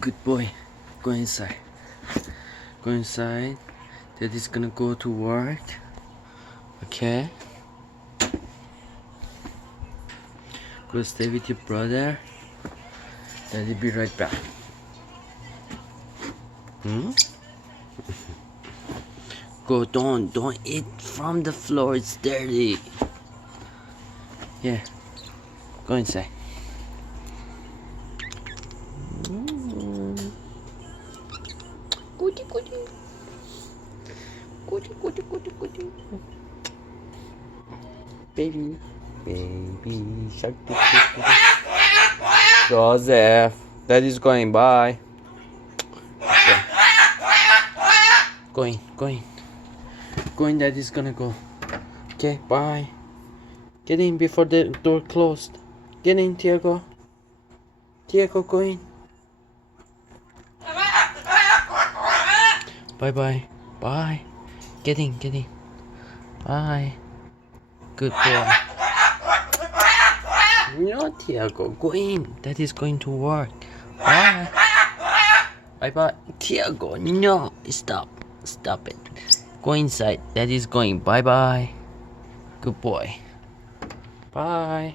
Good boy. Go inside. Go inside. Daddy's gonna go to work. Okay? Go stay with your brother. Daddy be right back. Go, don't eat from the floor, it's dirty. Yeah. Go inside. Goody, goody. Goody, goody, goody, goody. Baby. Baby shark. Joseph. Daddy's going. Bye. Okay. Going. Going, Daddy's gonna go. Okay, bye. Get in before the door closed. Get in, Tiago. Tiago, go in. Bye. Bye. Get in. Bye. Good boy. No, Tiago, go in. Daddy's going to work. Bye. Bye. Tiago, no. Stop it. Go inside. Daddy's going. Bye. Good boy. Bye.